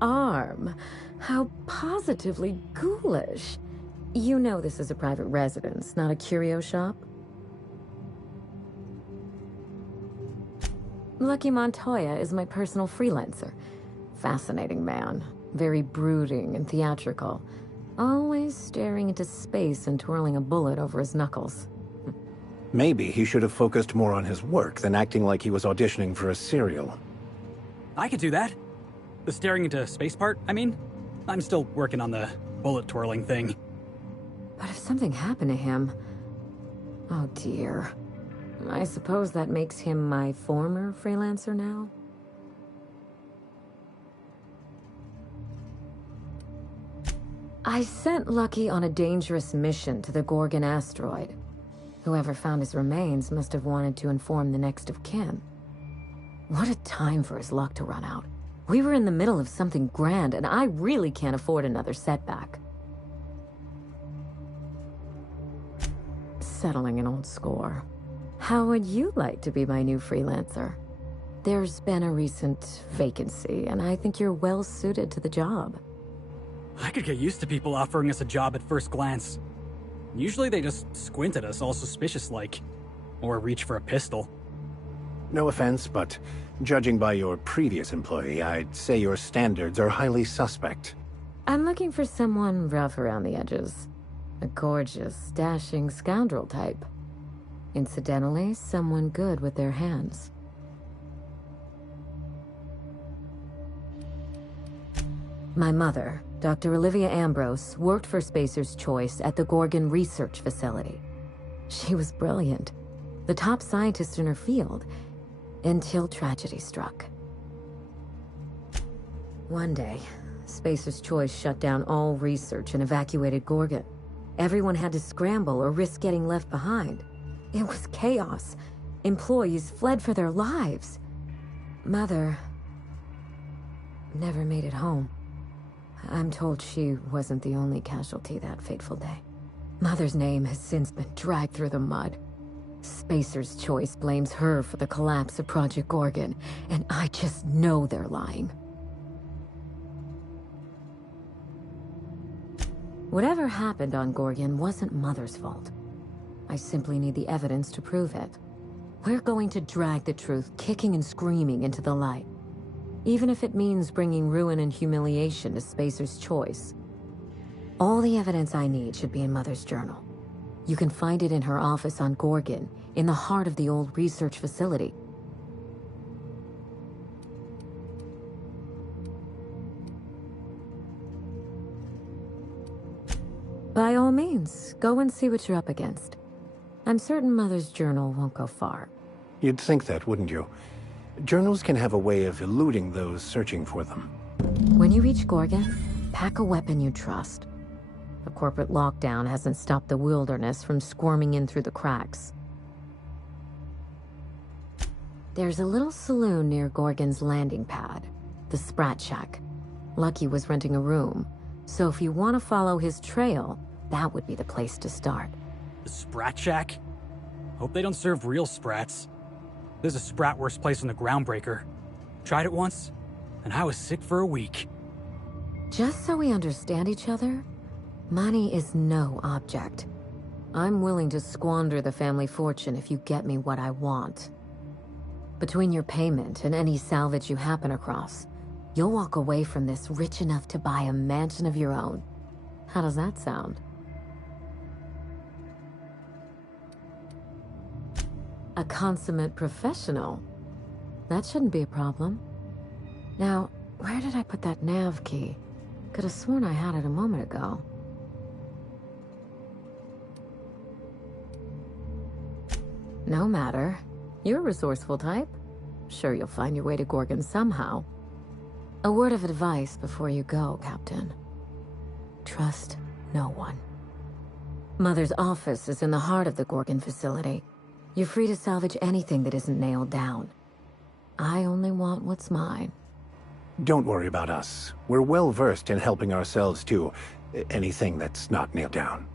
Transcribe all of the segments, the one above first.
arm. How positively ghoulish. You know this is a private residence, not a curio shop? Lucky Montoya is my personal freelancer. Fascinating man. Very brooding and theatrical. Always staring into space and twirling a bullet over his knuckles. Maybe he should have focused more on his work than acting like he was auditioning for a serial. I could do that. The staring into space part, I mean. I'm still working on the bullet twirling thing. But if something happened to him... Oh dear. I suppose that makes him my former freelancer now? I sent Lucky on a dangerous mission to the Gorgon asteroid. Whoever found his remains must have wanted to inform the next of kin. What a time for his luck to run out. We were in the middle of something grand, and I really can't afford another setback. Settling an old score. How would you like to be my new freelancer? There's been a recent vacancy, and I think you're well suited to the job. I could get used to people offering us a job at first glance. Usually they just squint at us all suspicious-like. Or reach for a pistol. No offense, but judging by your previous employee, I'd say your standards are highly suspect. I'm looking for someone rough around the edges. A gorgeous, dashing scoundrel type. Incidentally, someone good with their hands. My mother, Dr. Olivia Ambrose, worked for Spacer's Choice at the Gorgon Research Facility. She was brilliant, the top scientist in her field, until tragedy struck. One day, Spacer's Choice shut down all research and evacuated Gorgon. Everyone had to scramble or risk getting left behind. It was chaos. Employees fled for their lives. Mother never made it home. I'm told she wasn't the only casualty that fateful day. Mother's name has since been dragged through the mud. Spacer's Choice blames her for the collapse of Project Gorgon, and I just know they're lying. Whatever happened on Gorgon wasn't Mother's fault. I simply need the evidence to prove it. We're going to drag the truth kicking and screaming into the light. Even if it means bringing ruin and humiliation to Spacer's Choice. All the evidence I need should be in Mother's journal. You can find it in her office on Gorgon, in the heart of the old research facility. By all means, go and see what you're up against. I'm certain Mother's journal won't go far. You'd think that, wouldn't you? Journals can have a way of eluding those searching for them. When you reach Gorgon, pack a weapon you trust. The corporate lockdown hasn't stopped the wilderness from squirming in through the cracks. There's a little saloon near Gorgon's landing pad, the Sprat Shack. Lucky was renting a room, so if you want to follow his trail, that would be the place to start. The Sprat Shack? Hope they don't serve real sprats. There's a sprat-worse place in the Groundbreaker. Tried it once, and I was sick for a week. Just so we understand each other, money is no object. I'm willing to squander the family fortune if you get me what I want. Between your payment and any salvage you happen across, you'll walk away from this rich enough to buy a mansion of your own. How does that sound? A consummate professional. That shouldn't be a problem. Now, where did I put that nav key? Could have sworn I had it a moment ago. No matter. You're a resourceful type. Sure you'll find your way to Gorgon somehow. A word of advice before you go, Captain. Trust no one. Mother's office is in the heart of the Gorgon facility. You're free to salvage anything that isn't nailed down. I only want what's mine. Don't worry about us. We're well versed in helping ourselves to anything that's not nailed down.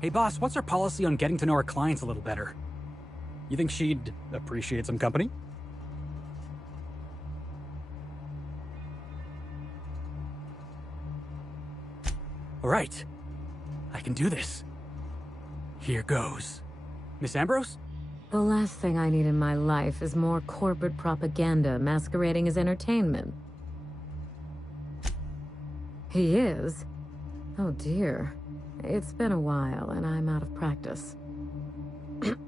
Hey boss, what's our policy on getting to know our clients a little better? You think she'd appreciate some company? All right. I can do this. Here goes. Miss Ambrose? The last thing I need in my life is more corporate propaganda masquerading as entertainment. He is? Oh dear. It's been a while and I'm out of practice.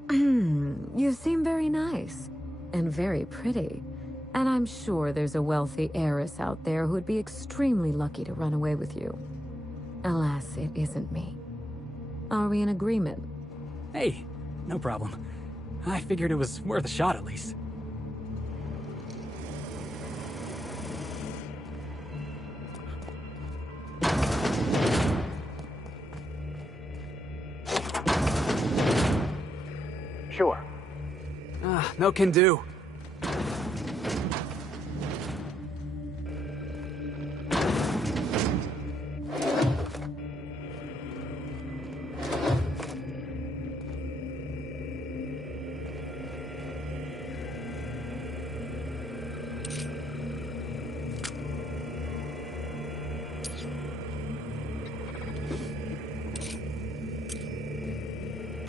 You seem very nice. And very pretty. And I'm sure there's a wealthy heiress out there who'd be extremely lucky to run away with you. Alas, it isn't me. Are we in agreement? Hey, no problem. I figured it was worth a shot at least. Sure. No can do.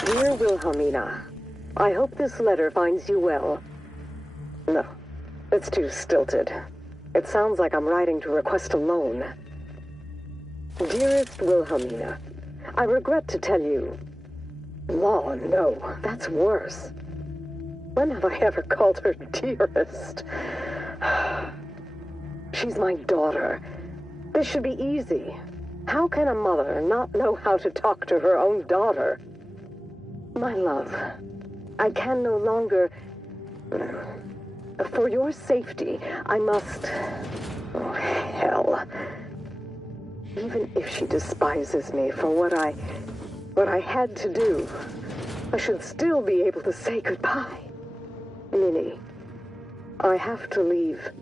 Dear Wilhelmina, I hope this letter finds you well. No, it's too stilted. It sounds like I'm writing to request a loan. Dearest Wilhelmina, I regret to tell you... Law, no, that's worse. When have I ever called her dearest? She's my daughter. This should be easy. How can a mother not know how to talk to her own daughter? My love, I can no longer... For your safety, I must... Oh, hell. Even if she despises me for what I had to do, I should still be able to say goodbye. Minnie, I have to leave,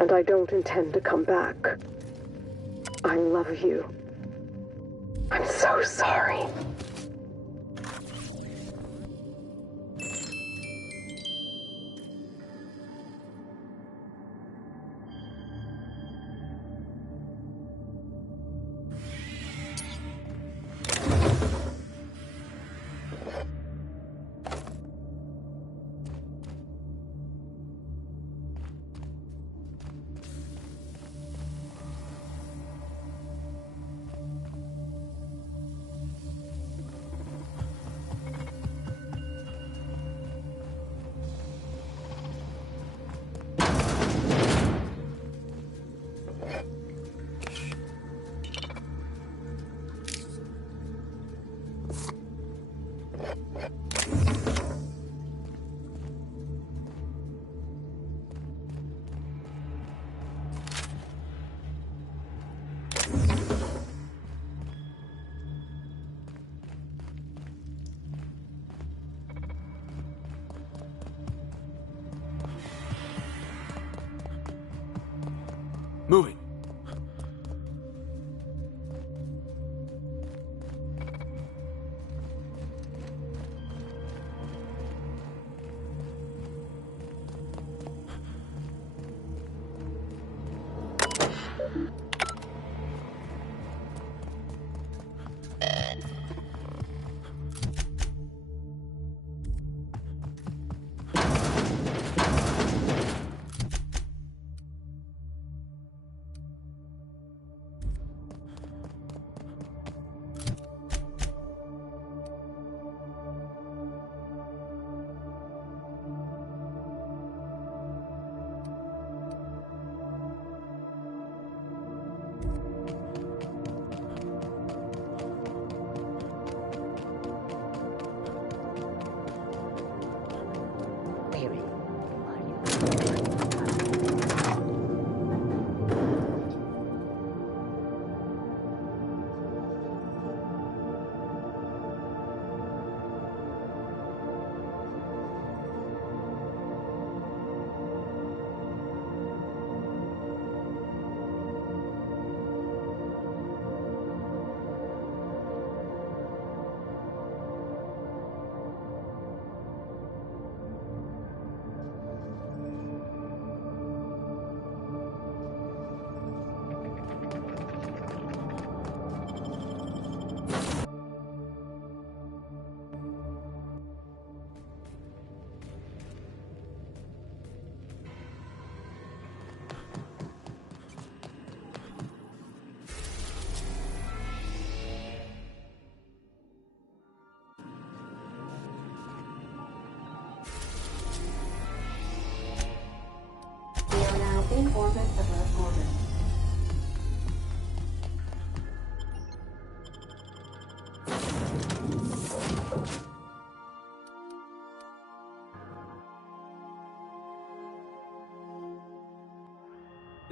and I don't intend to come back. I love you. I'm so sorry. Moving.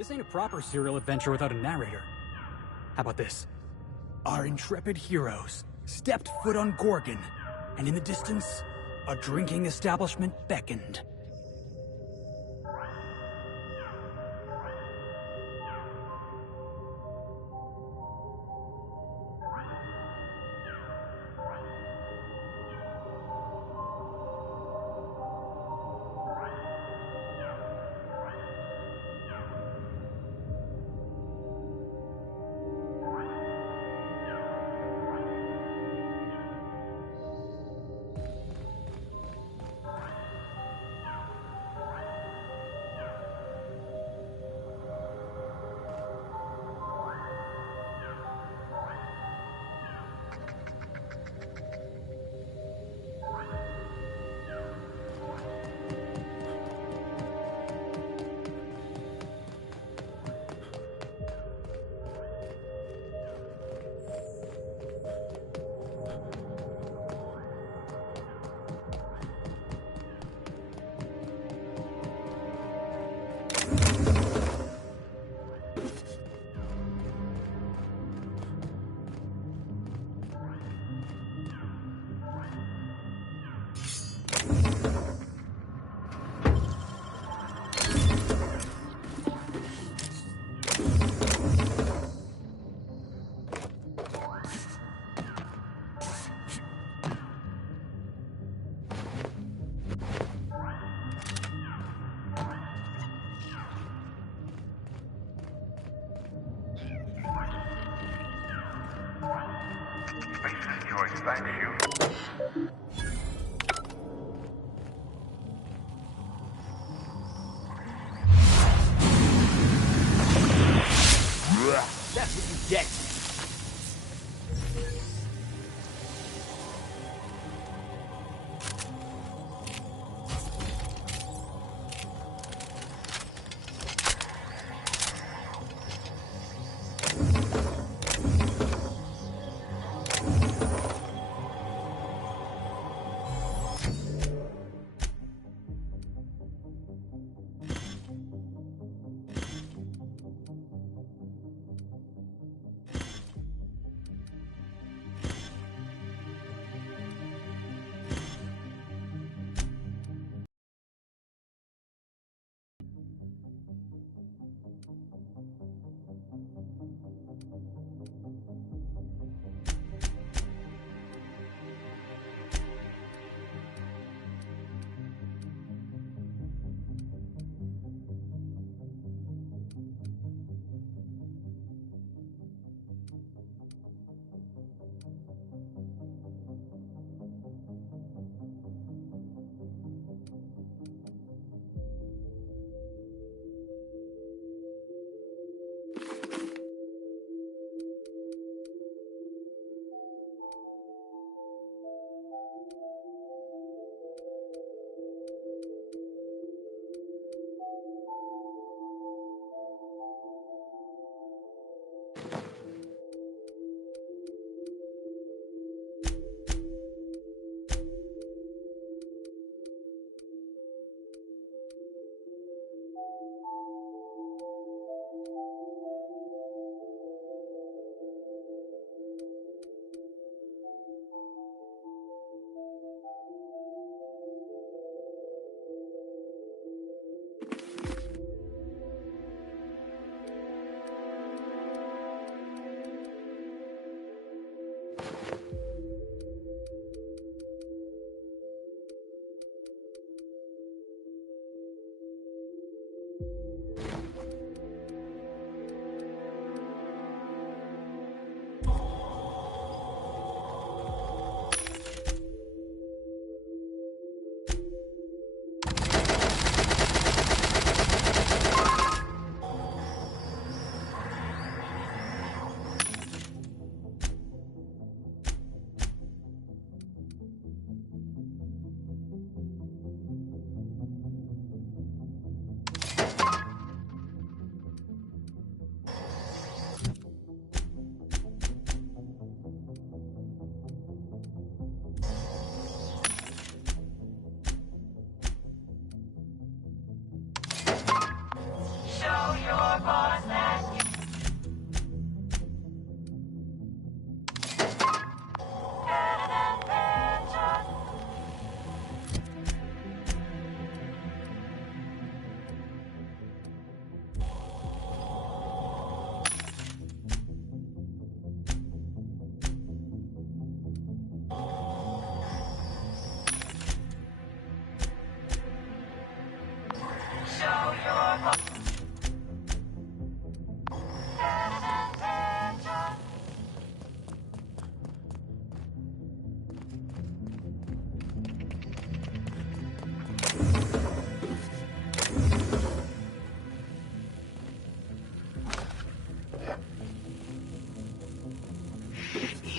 This ain't a proper serial adventure without a narrator. How about this? Our intrepid heroes stepped foot on Gorgon, and in the distance, a drinking establishment beckoned. Space's choice, thank you. That's what you get.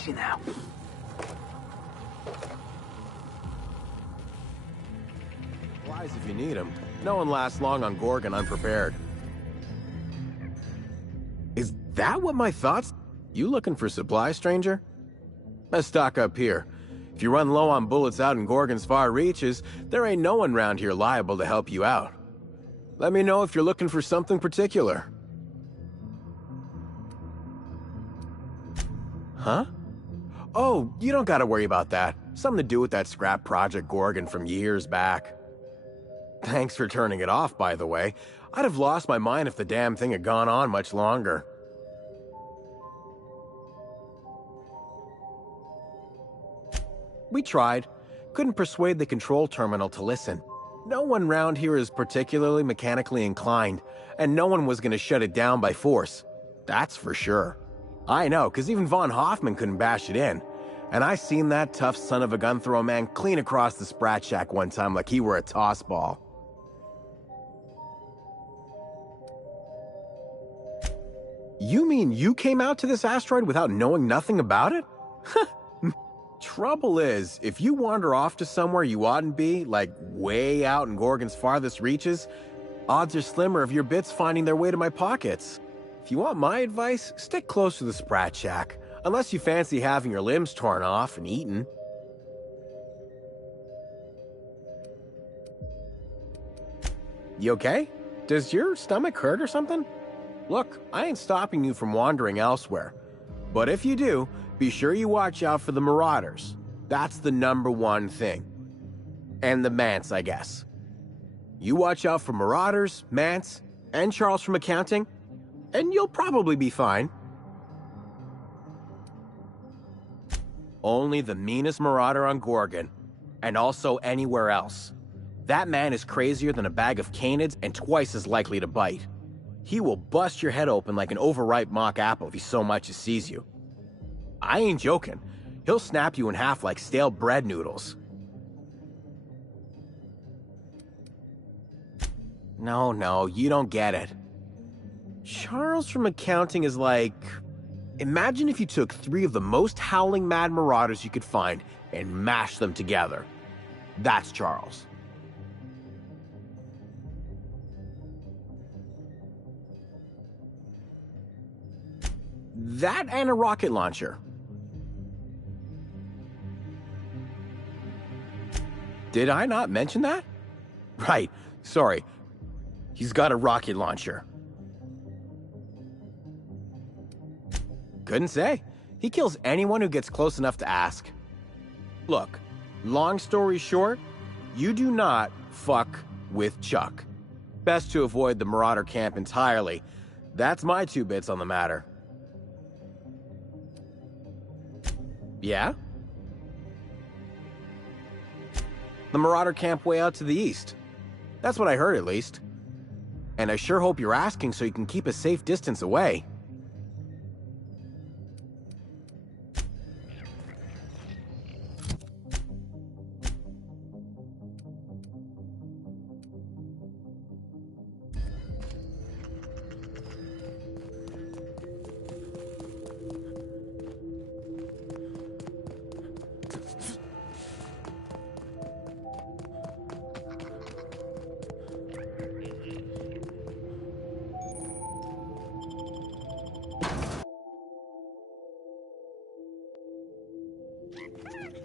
Easy now. Supplies if you need them. No one lasts long on Gorgon unprepared. Is that what my thoughts? You looking for supplies, stranger? Let's stock up here. If you run low on bullets out in Gorgon's far reaches, there ain't no one round here liable to help you out. Let me know if you're looking for something particular. Huh? Oh, you don't gotta worry about that. Something to do with that scrap Project Gorgon from years back. Thanks for turning it off, by the way. I'd have lost my mind if the damn thing had gone on much longer. We tried. Couldn't persuade the control terminal to listen. No one round here is particularly mechanically inclined, and no one was gonna shut it down by force. That's for sure. I know, because even Von Hoffman couldn't bash it in. And I seen that tough son of a gun throw man clean across the Sprat Shack one time like he were a toss ball. You mean you came out to this asteroid without knowing nothing about it? Trouble is, if you wander off to somewhere you oughtn't be, like way out in Gorgon's farthest reaches, odds are slimmer of your bits finding their way to my pockets. If you want my advice, stick close to the Sprat Shack, unless you fancy having your limbs torn off and eaten. You okay? Does your stomach hurt or something? Look, I ain't stopping you from wandering elsewhere. But if you do, be sure you watch out for the Marauders. That's the #1 thing. And the Mance, I guess. You watch out for Marauders, Mance, and Charles from accounting, and you'll probably be fine. Only the meanest Marauder on Gorgon, and also anywhere else. That man is crazier than a bag of canids and twice as likely to bite. He will bust your head open like an overripe mock apple if he so much as sees you. I ain't joking. He'll snap you in half like stale bread noodles. No, you don't get it. Charles from accounting is like... Imagine if you took 3 of the most howling mad Marauders you could find and mashed them together. That's Charles. That and a rocket launcher. Did I not mention that? Right, sorry. He's got a rocket launcher. Couldn't say. He kills anyone who gets close enough to ask. Look, long story short, you do not fuck with Chuck. Best to avoid the Marauder camp entirely. That's my 2 bits on the matter. Yeah? The Marauder camp way out to the east. That's what I heard, at least. And I sure hope you're asking so you can keep a safe distance away.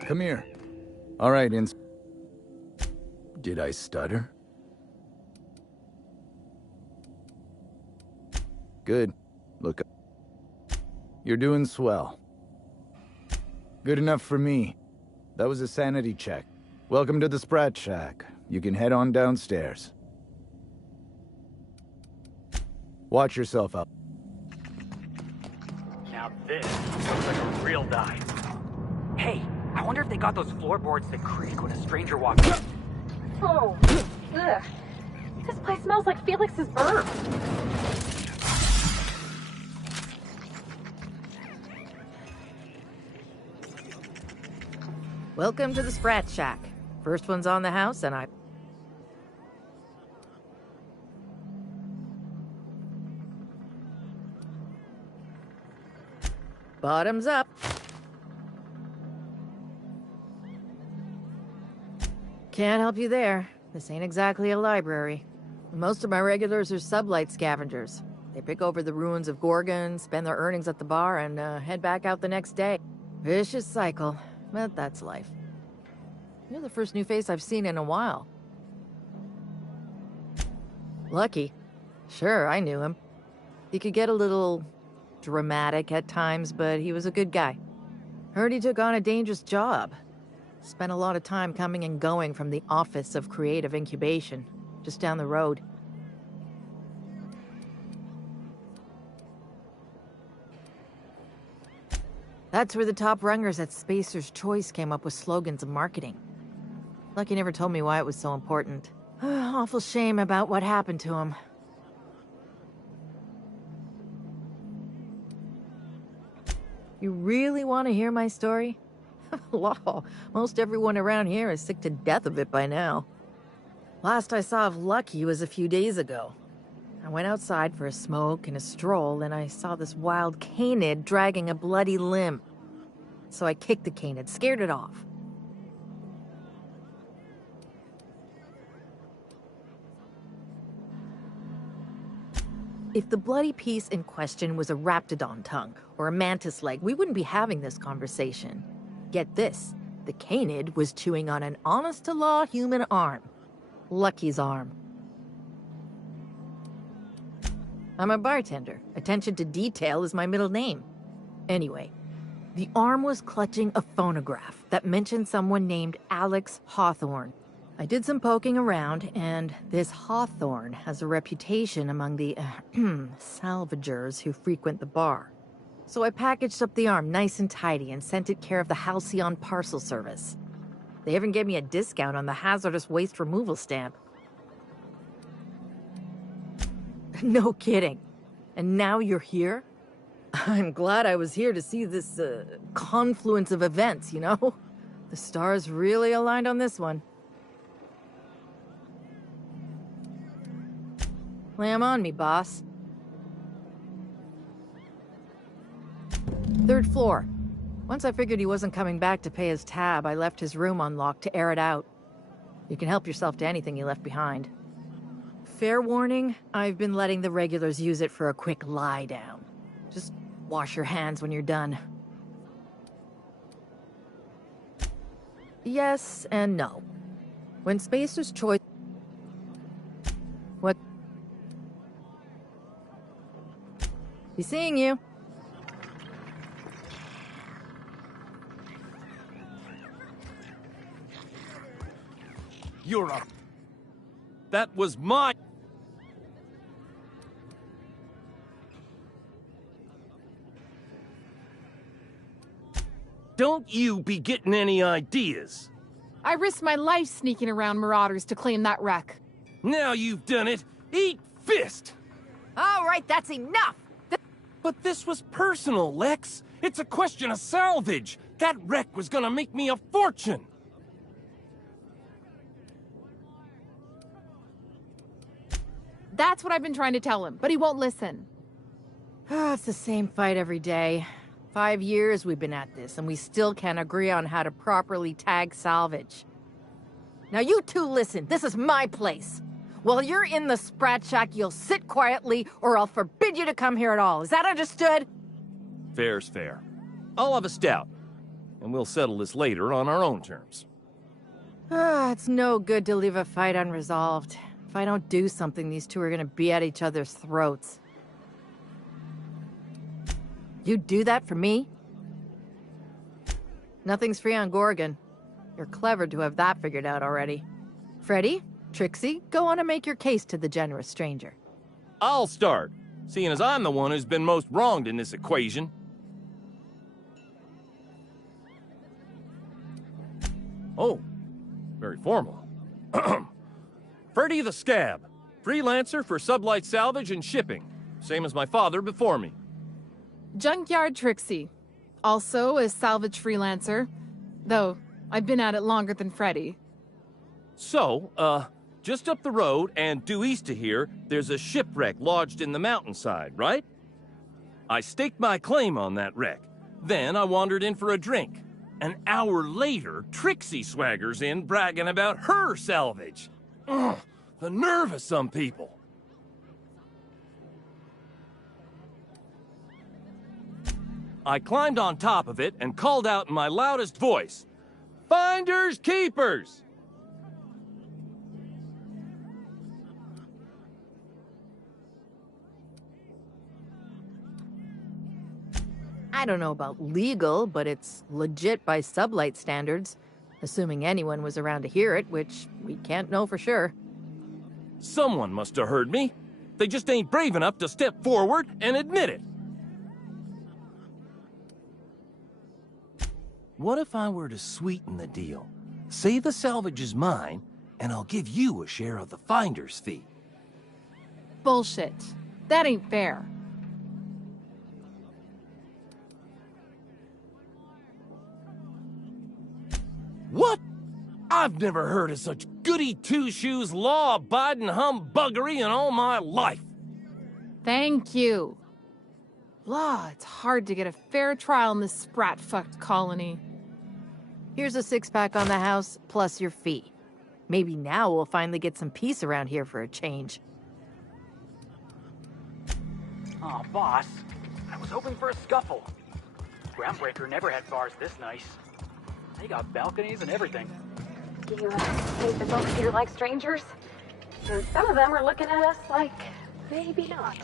Come here. All right, Did I stutter? Good. Look up. You're doing swell. Good enough for me. That was a sanity check. Welcome to the Sprat Shack. You can head on downstairs. Watch yourself out. Now this looks like a real dive. Hey, I wonder if they got those floorboards that creak when a stranger walks in. Oh, ugh. This place smells like Felix's burp. Welcome to the Sprat Shack. First one's on the house, and I... Bottoms up. Can't help you there. This ain't exactly a library. Most of my regulars are sublight scavengers. They pick over the ruins of Gorgon, spend their earnings at the bar, and head back out the next day. Vicious cycle, but that's life. You're the first new face I've seen in a while. Lucky. Sure, I knew him. He could get a little dramatic at times, but he was a good guy. Heard he took on a dangerous job. Spent a lot of time coming and going from the Office of Creative Incubation, just down the road. That's where the top rungers at Spacer's Choice came up with slogans and marketing. Lucky never told me why it was so important. Awful shame about what happened to him. You really want to hear my story? Law, most everyone around here is sick to death of it by now. Last I saw of Lucky was a few days ago. I went outside for a smoke and a stroll, and I saw this wild canid dragging a bloody limb. So I kicked the canid, scared it off. If the bloody piece in question was a raptidon tongue or a mantis leg, we wouldn't be having this conversation. Get this, the canid was chewing on an honest-to-law human arm. Lucky's arm. I'm a bartender. Attention to detail is my middle name. Anyway, the arm was clutching a phonograph that mentioned someone named Alex Hawthorne. I did some poking around, and this Hawthorne has a reputation among the salvagers who frequent the bar. So I packaged up the arm nice and tidy and sent it care of the Halcyon Parcel Service. They even gave me a discount on the hazardous waste removal stamp. No kidding. And now you're here? I'm glad I was here to see this confluence of events, you know? The stars really aligned on this one. Lay 'em on me, boss. 3rd floor. Once I figured he wasn't coming back to pay his tab, I left his room unlocked to air it out. You can help yourself to anything you left behind. Fair warning, I've been letting the regulars use it for a quick lie down. Just wash your hands when you're done. Yes and no. When Spacer's Choice... What? Be seeing you. You're up. That was my... Don't you be getting any ideas. I risked my life sneaking around Marauders to claim that wreck. Now you've done it. Eat fist! All right, that's enough! But this was personal, Lex. It's a question of salvage. That wreck was gonna make me a fortune. That's what I've been trying to tell him, but he won't listen. It's the same fight every day. 5 years we've been at this, and we still can't agree on how to properly tag salvage. Now you two listen, this is my place. While you're in the Sprat Shack, you'll sit quietly, or I'll forbid you to come here at all. Is that understood? Fair's fair. I'll have a stout, and we'll settle this later on our own terms. It's no good to leave a fight unresolved. If I don't do something, these two are gonna be at each other's throats. You'd do that for me? Nothing's free on Gorgon. You're clever to have that figured out already. Freddy, Trixie, go on and make your case to the generous stranger. I'll start, seeing as I'm the one who's been most wronged in this equation. Oh, very formal. Freddy the Scab, freelancer for sublight salvage and shipping, same as my father before me. Junkyard Trixie. Also a salvage freelancer. Though, I've been at it longer than Freddy. So, just up the road and due east of here, there's a shipwreck lodged in the mountainside, right? I staked my claim on that wreck. Then I wandered in for a drink. An hour later, Trixie swaggers in bragging about her salvage. Ugh, the nerve of some people. I climbed on top of it and called out in my loudest voice, "Finders keepers!" I don't know about legal, but it's legit by sublight standards. Assuming anyone was around to hear it, which we can't know for sure. Someone must have heard me. They just ain't brave enough to step forward and admit it. What if I were to sweeten the deal? Say the salvage is mine, and I'll give you a share of the finder's fee. Bullshit. That ain't fair. What? I've never heard of such goody two-shoes, law-abiding humbuggery in all my life. Thank you. Law, it's hard to get a fair trial in this sprat-fucked colony. Here's a 6-pack on the house, plus your fee. Maybe now we'll finally get some peace around here for a change. Aw, boss. I was hoping for a scuffle. Groundbreaker never had bars this nice. They got balconies and everything. Do you think the folks here like strangers? And some of them are looking at us like, maybe not.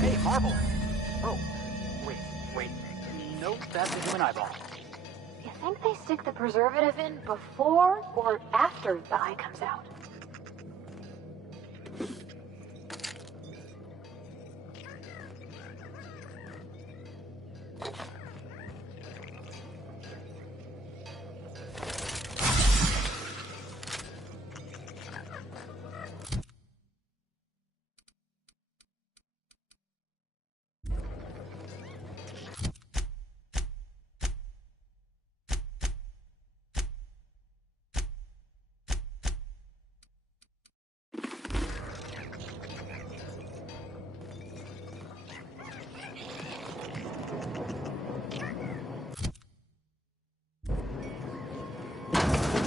Hey, Marble! Oh, wait. Nope, that's a human eyeball. You think they stick the preservative in before or after the eye comes out?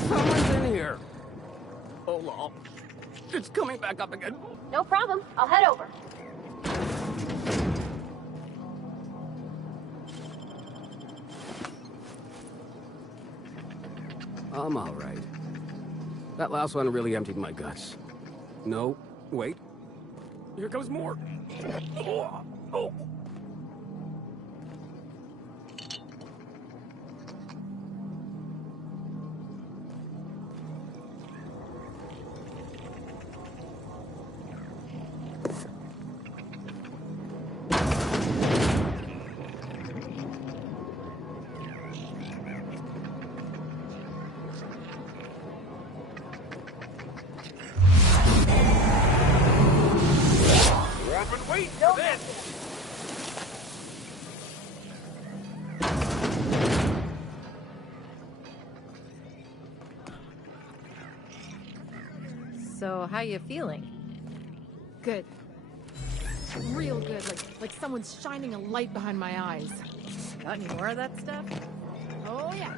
Someone's in here. Oh, lol. It's coming back up again. No problem. I'll head over. I'm all right. That last one really emptied my guts. No, wait. Here comes more. Oh. Wait for this! So, how you feeling? Good. Real good, like someone's shining a light behind my eyes. Got any more of that stuff? Oh yeah.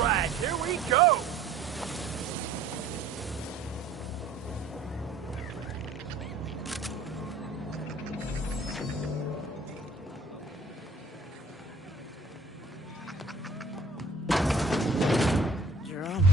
Right, here we go! Jerome.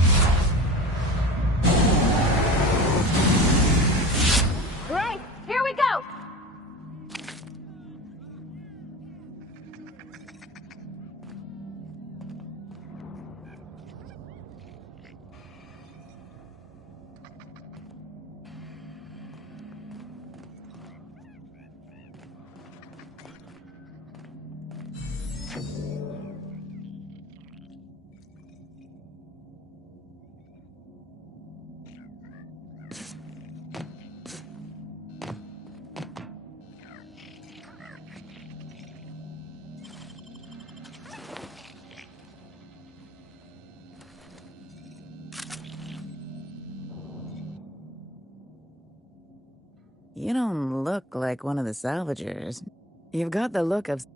You don't look like one of the salvagers. You've got the look of...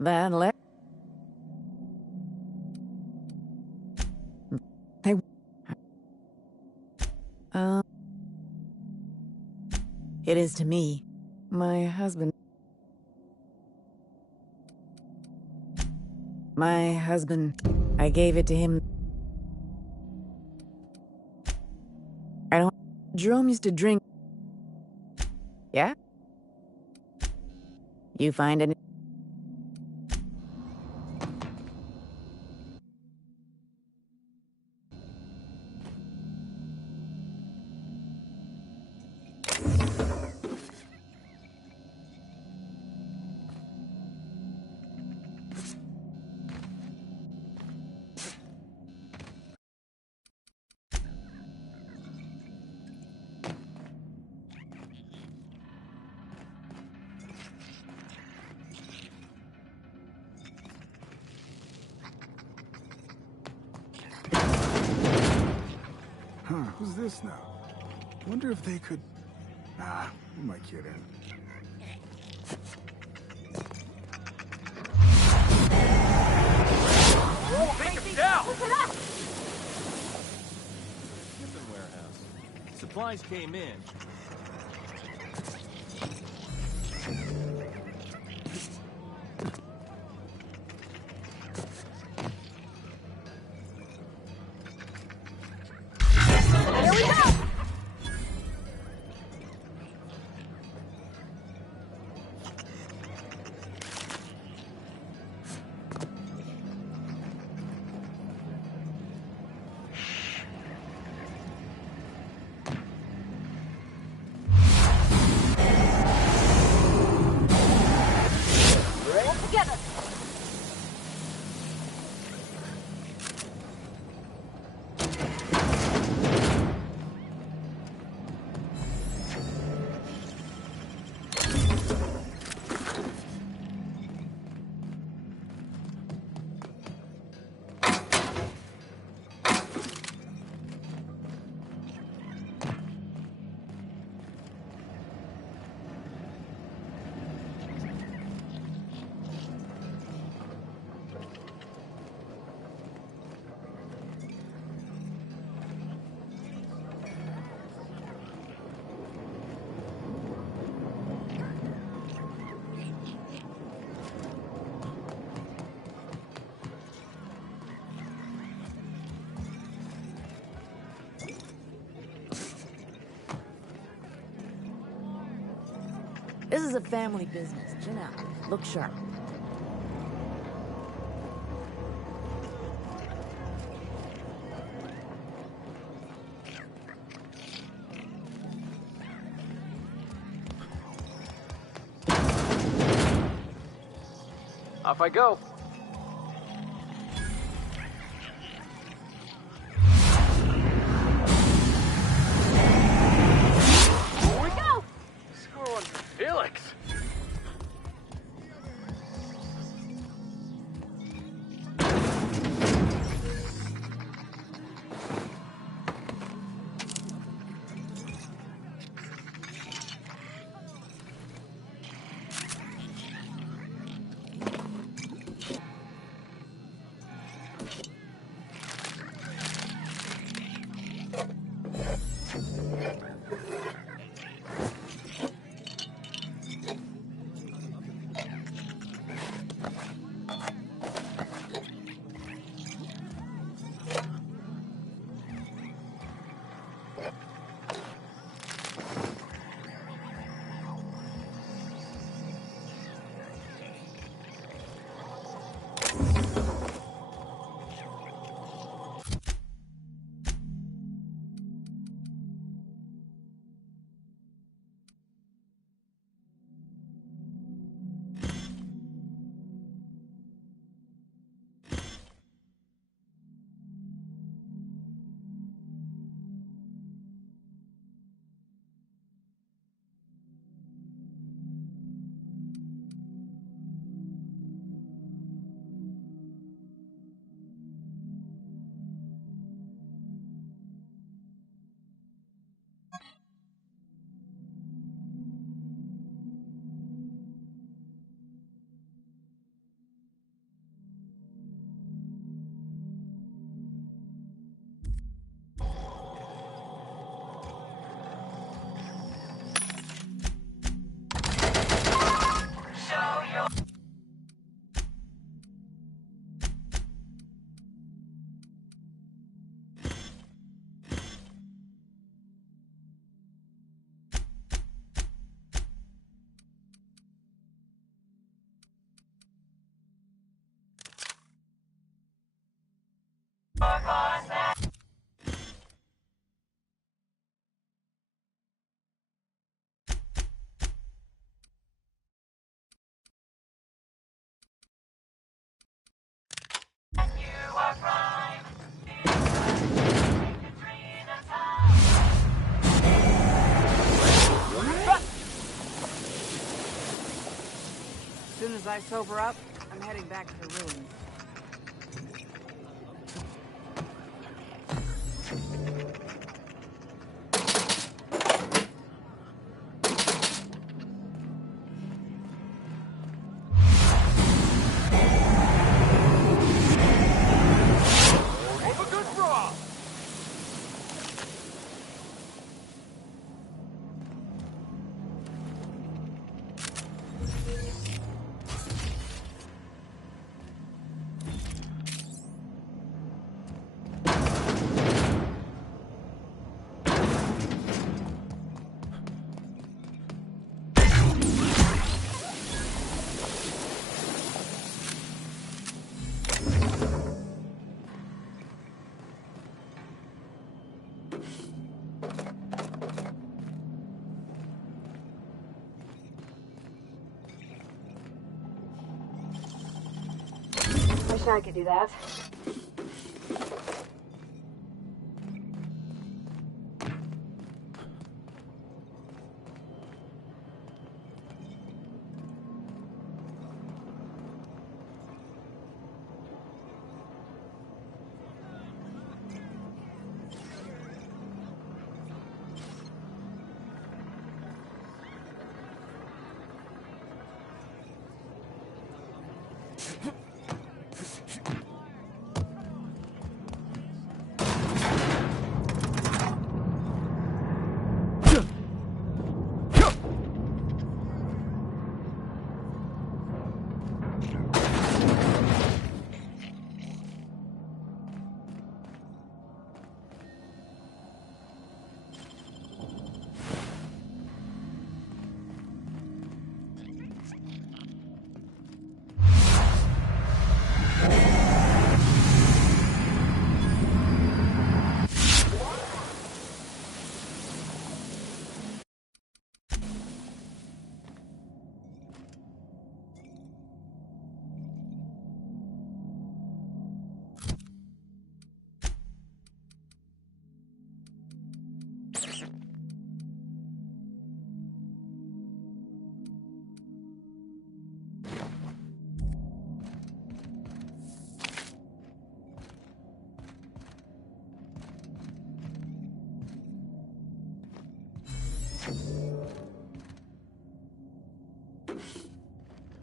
That le... Hey... It is to me. My husband... I gave it to him. I don't... Jerome used to drink... Yeah? You find it... Who's this now? Wonder if they could... Nah, we might get in. Take him down! Listen up! Shipping warehouse. Supplies came in. Here we go! Roll together! This is a family business. Chin out. Look sharp. Off I go. Here we go! Screw on Felix. I sober up, I'm heading back to the ruins. Wish I could do that.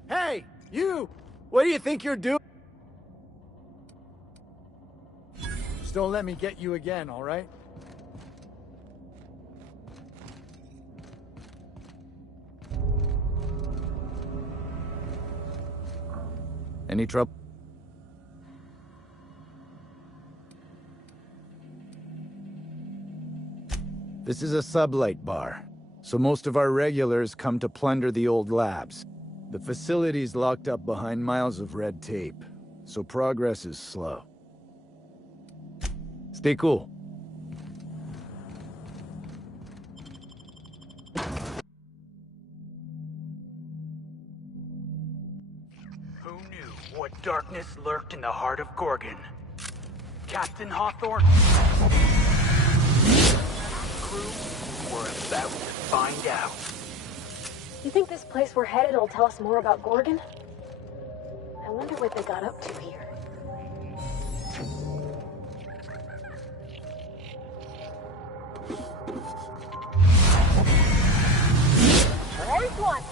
Hey, you! What do you think you're doing? Just don't let me get you again, all right? Any trouble? This is a sublight bar, so most of our regulars come to plunder the old labs. The facility's locked up behind miles of red tape, so progress is slow. Stay cool. Who knew what darkness lurked in the heart of Gorgon? Captain Hawthorne? Crew were about to find out. You think this place we're headed will tell us more about Gorgon? I wonder what they got up to here. There's one!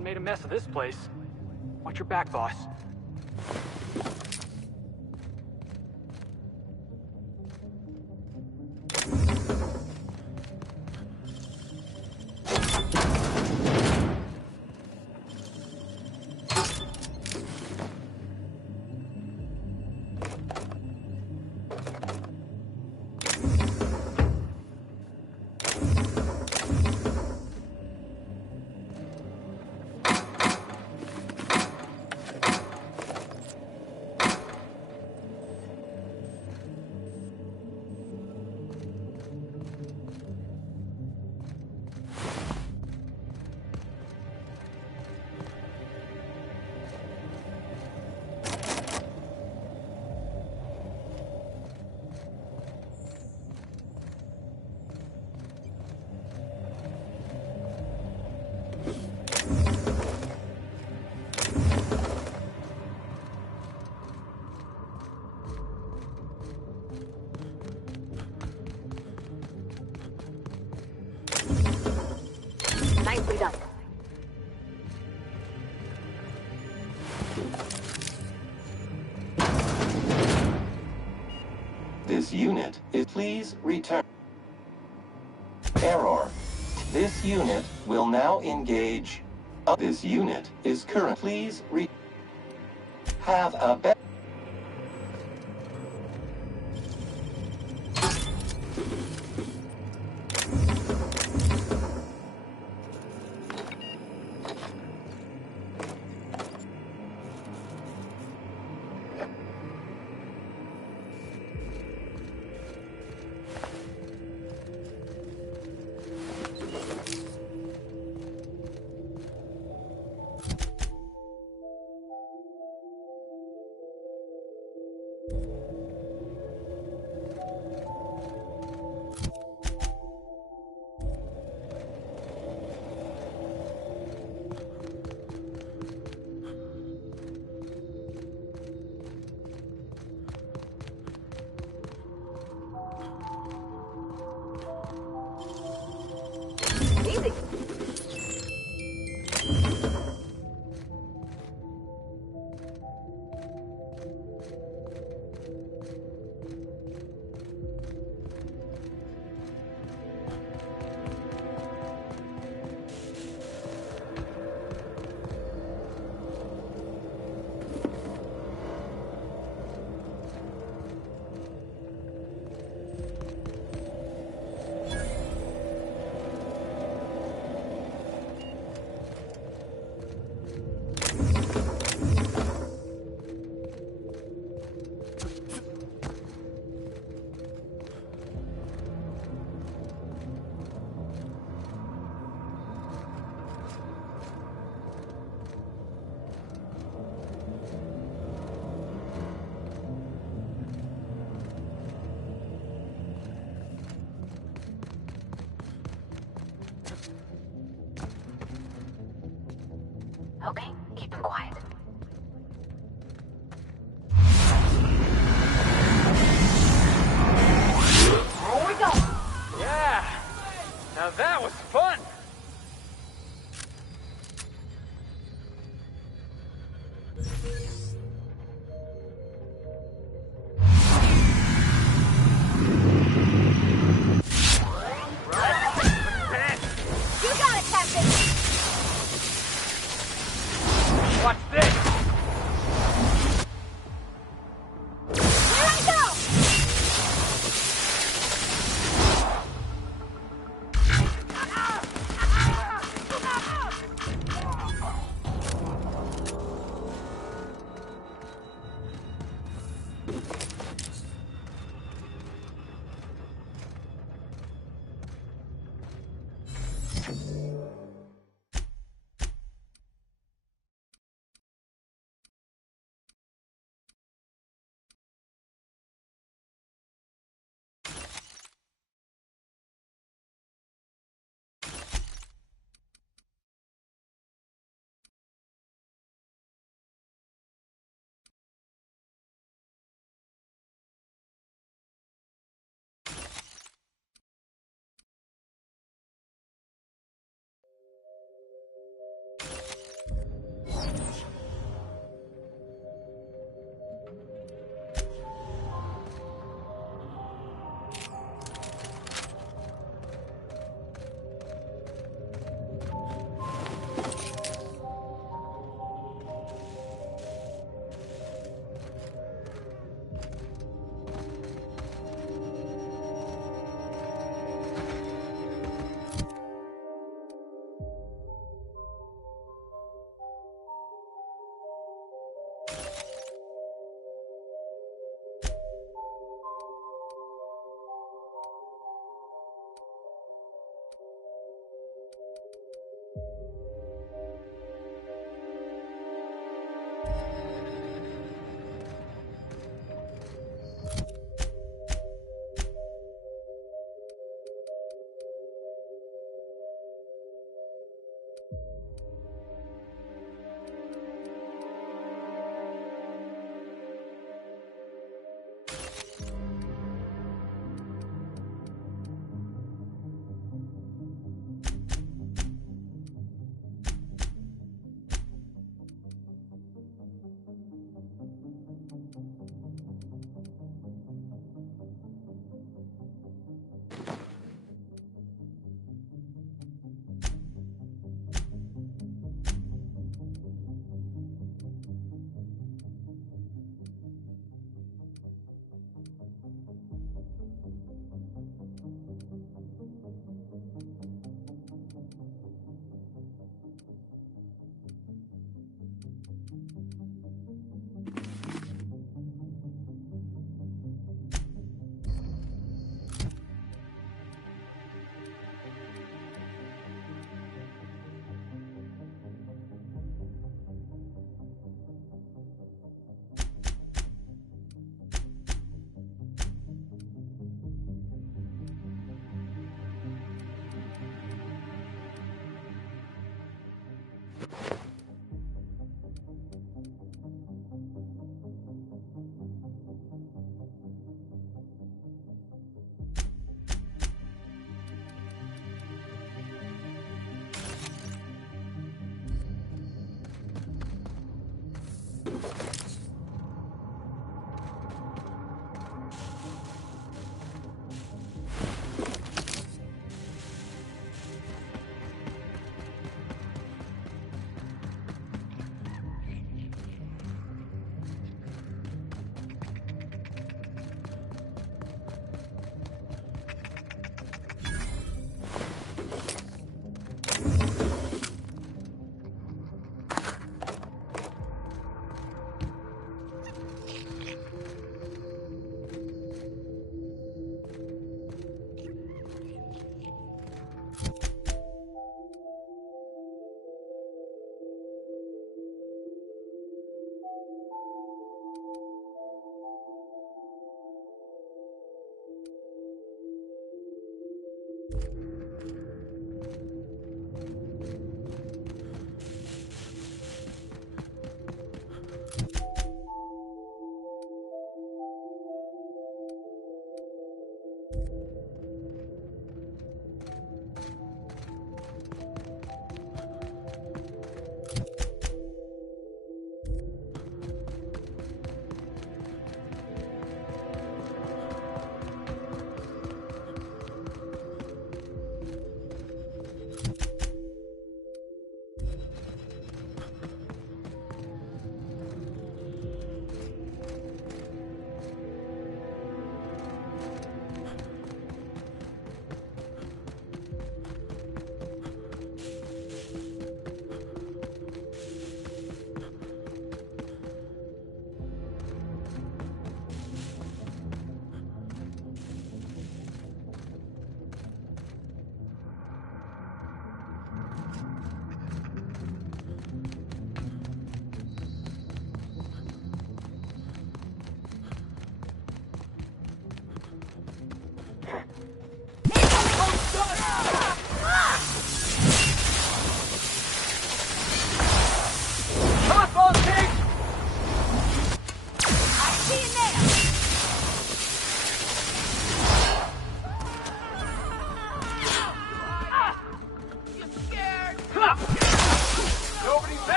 Made a mess of this place. Watch your back, boss. This unit is please return. Error. This unit will now engage. This unit is current. Please have a better.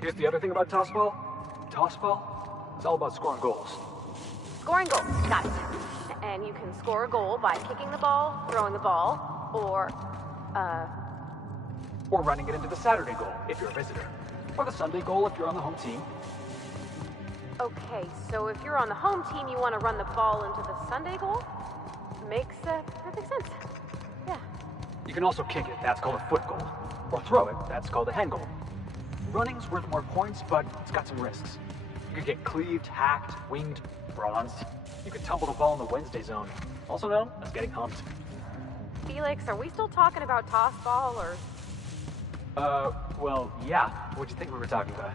Here's the other thing about Tossball. Tossball, it's all about scoring goals. Scoring goals, got it. And you can score a goal by kicking the ball, throwing the ball, or running it into the Saturday goal, if you're a visitor. Or the Sunday goal, if you're on the home team. Okay, so if you're on the home team, you want to run the ball into the Sunday goal? Makes perfect sense. Yeah. You can also kick it, that's called a foot goal. Or throw it, that's called a hand goal. Running's worth more points, but it's got some risks. You could get cleaved, hacked, winged, bronzed. You could tumble the ball in the Wednesday zone, also known as getting humped. Felix, are we still talking about Tossball, or...? Well, yeah. What'd you think we were talking about?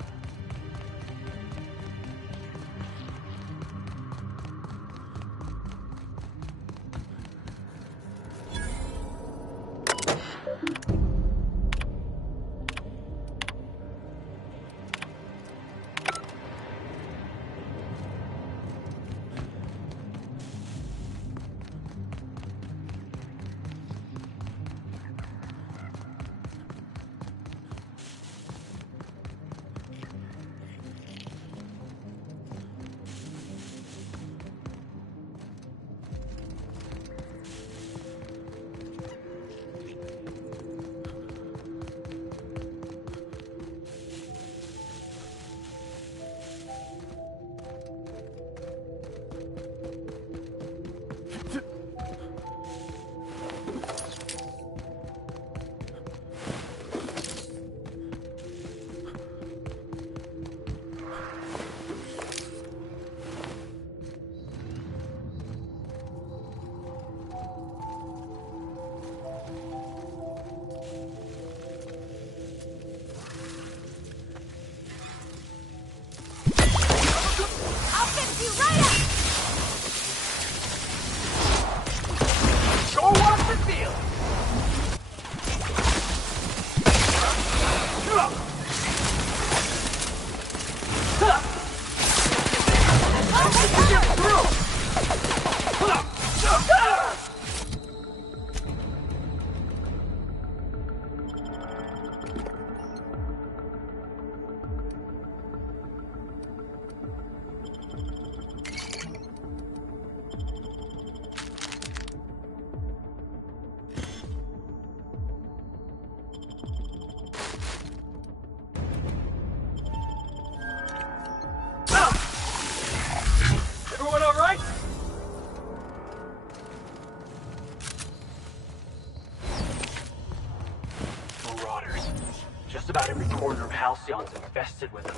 Just about every corner of Halcyon's infested with them.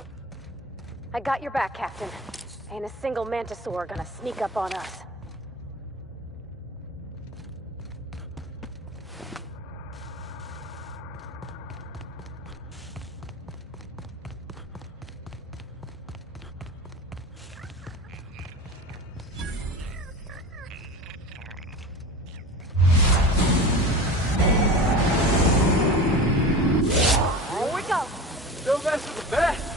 I got your back, Captain. Ain't a single Mantisaur gonna sneak up on us. Here we go. No mess with the best.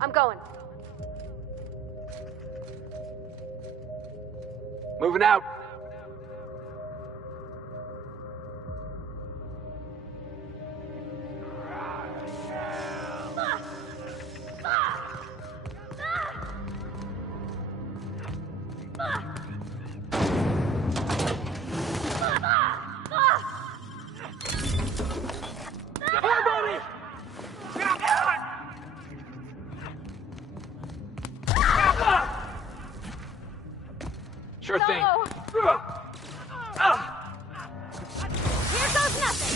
I'm going. Moving out. Sure thing. Here goes nothing.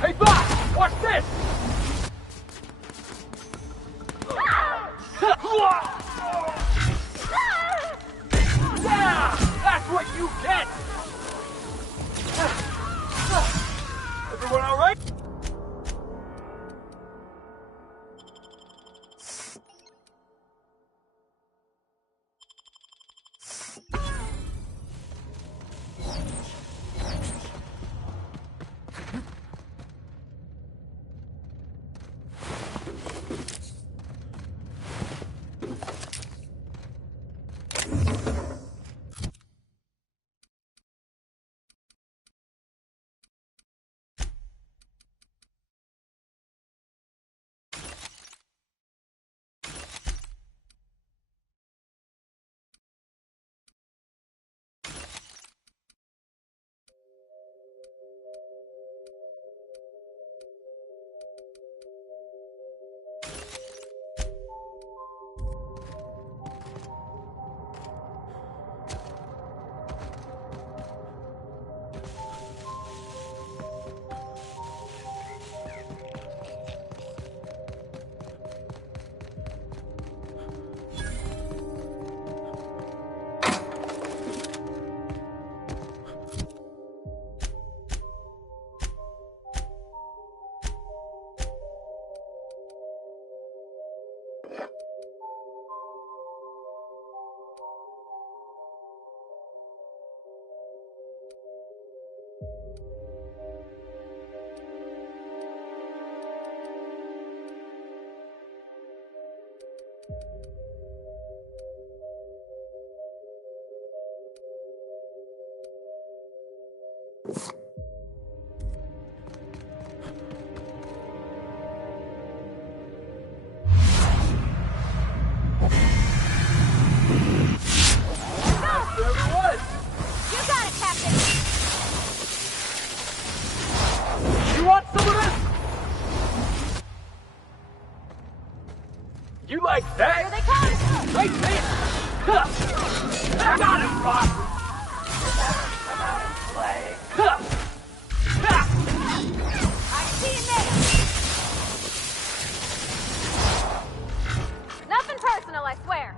Hey, boss! Watch this! Yeah! That's what you get! Everyone all right? You like that? Here they come! Wait, man! I got him, Rock! I see you there! Nothing personal, I swear.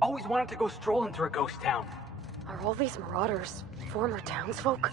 Always wanted to go strolling through a ghost town. Are all these marauders former townsfolk?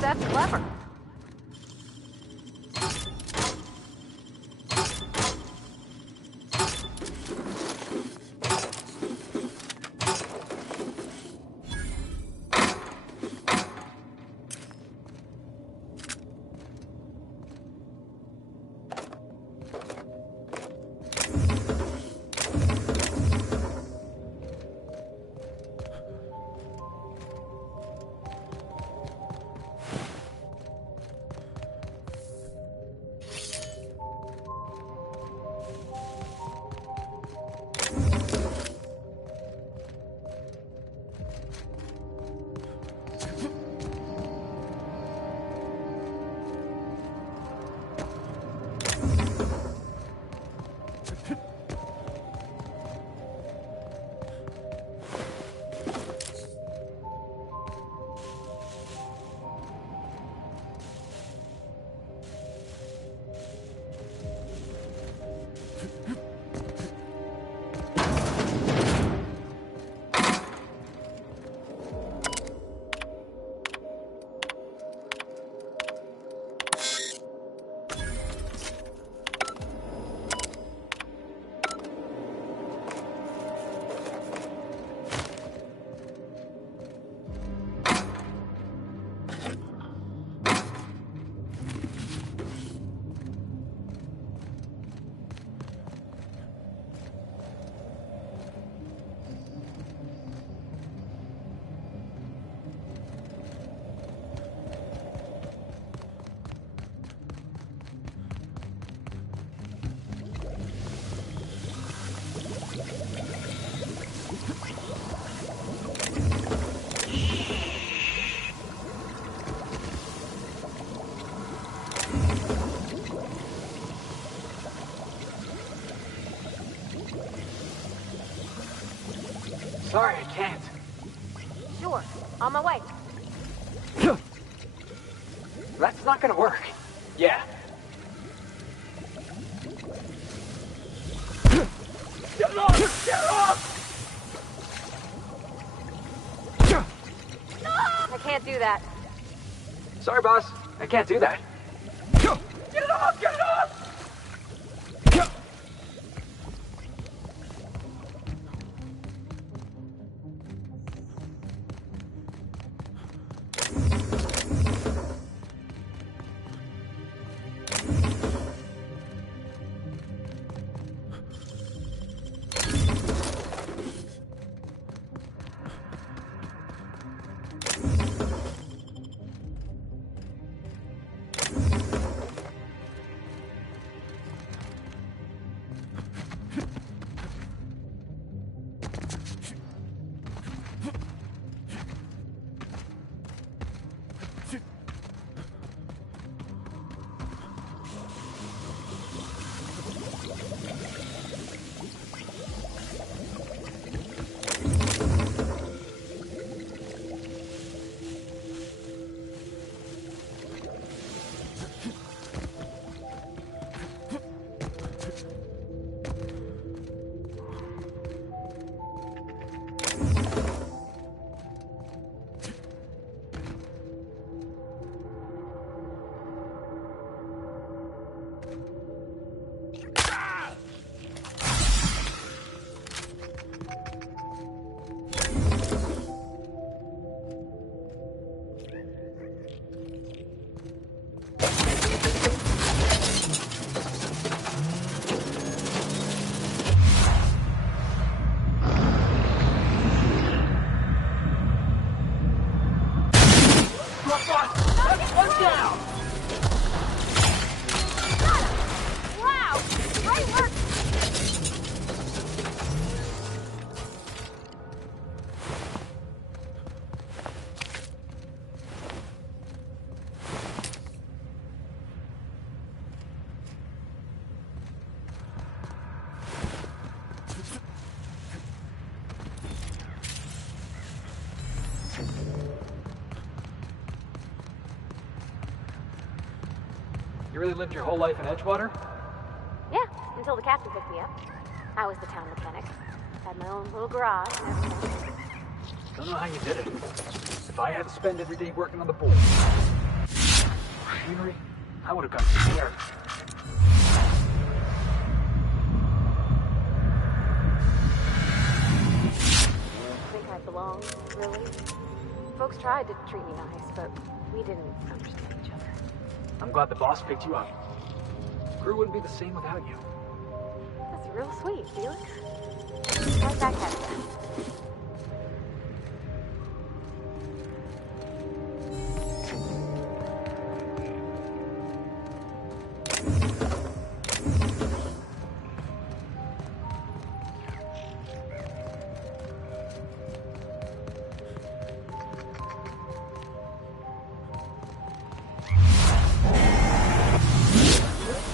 That's clever. Sorry, I can't. Sure, on my way. That's not gonna work. Yeah. Get it off! Get it off! I can't do that. Sorry, boss. I can't do that. Get it off! Get it off! You really lived your whole life in Edgewater? Yeah, until the captain picked me up. I was the town mechanic. Had my own little garage and everything. Don't know how you did it. If I had to spend every day working on the board. machinery, I would have got scared. Think I belong, really? Folks tried to treat me nice, but we didn't understand each other. I'm glad the boss picked you up. Crew wouldn't be the same without you. That's real sweet, Felix. Right back at you.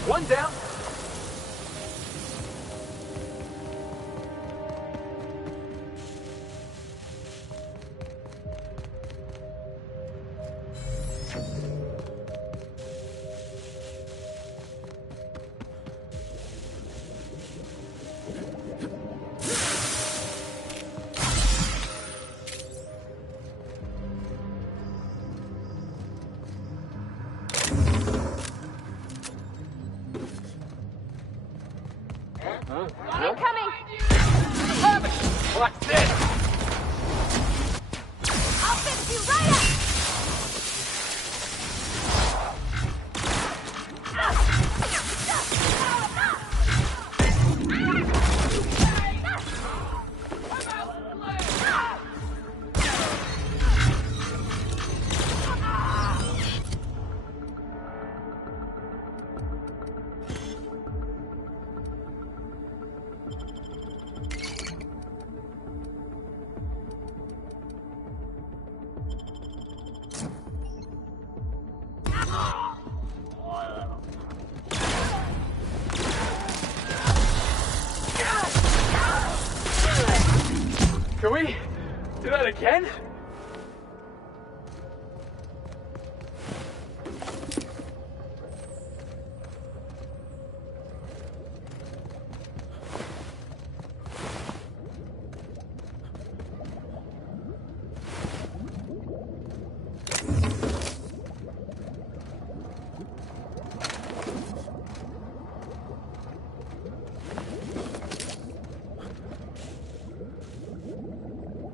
One down. Incoming! Watch this! I'll fix you right up! Can we do that again?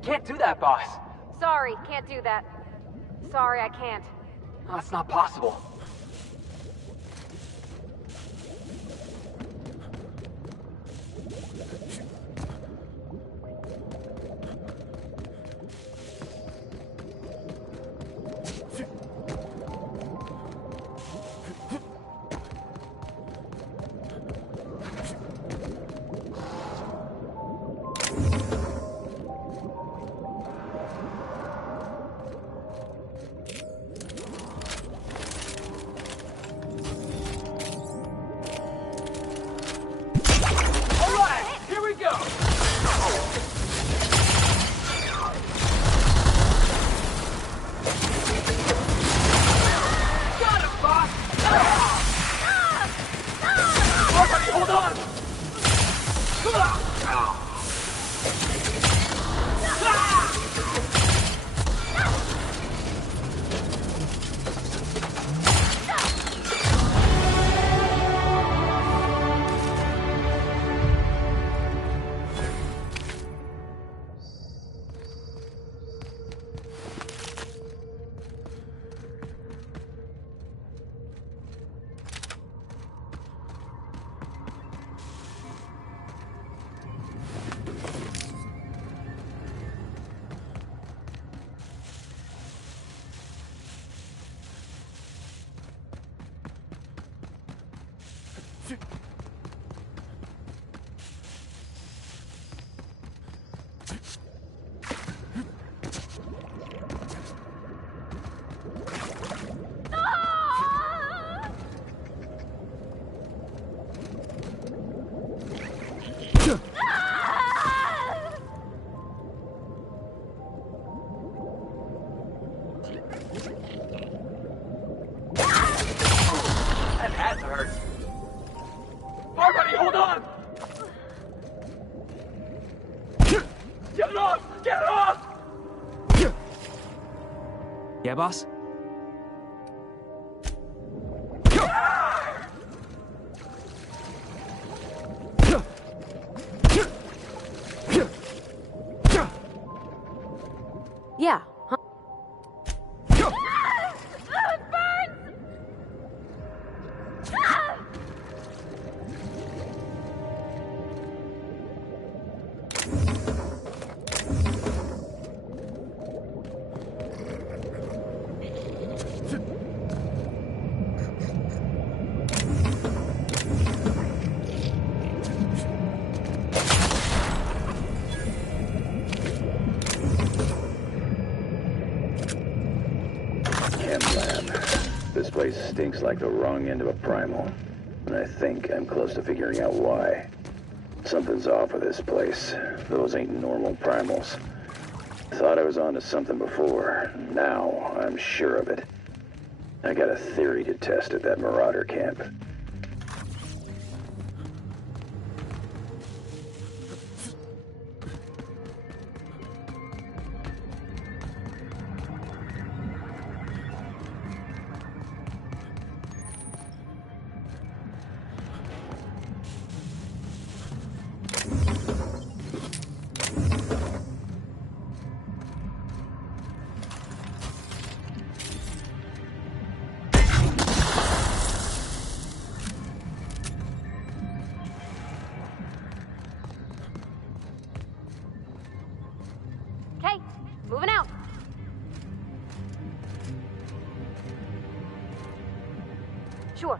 Can't do that, boss. Sorry, can't do that. Sorry, I can't. That's not possible. Yeah, boss? This place stinks like the wrong end of a primal. And I think I'm close to figuring out why. Something's off with this place. Those ain't normal primals. Thought I was onto something before. Now I'm sure of it. I got a theory to test at that Marauder camp. Okay, moving out. Sure.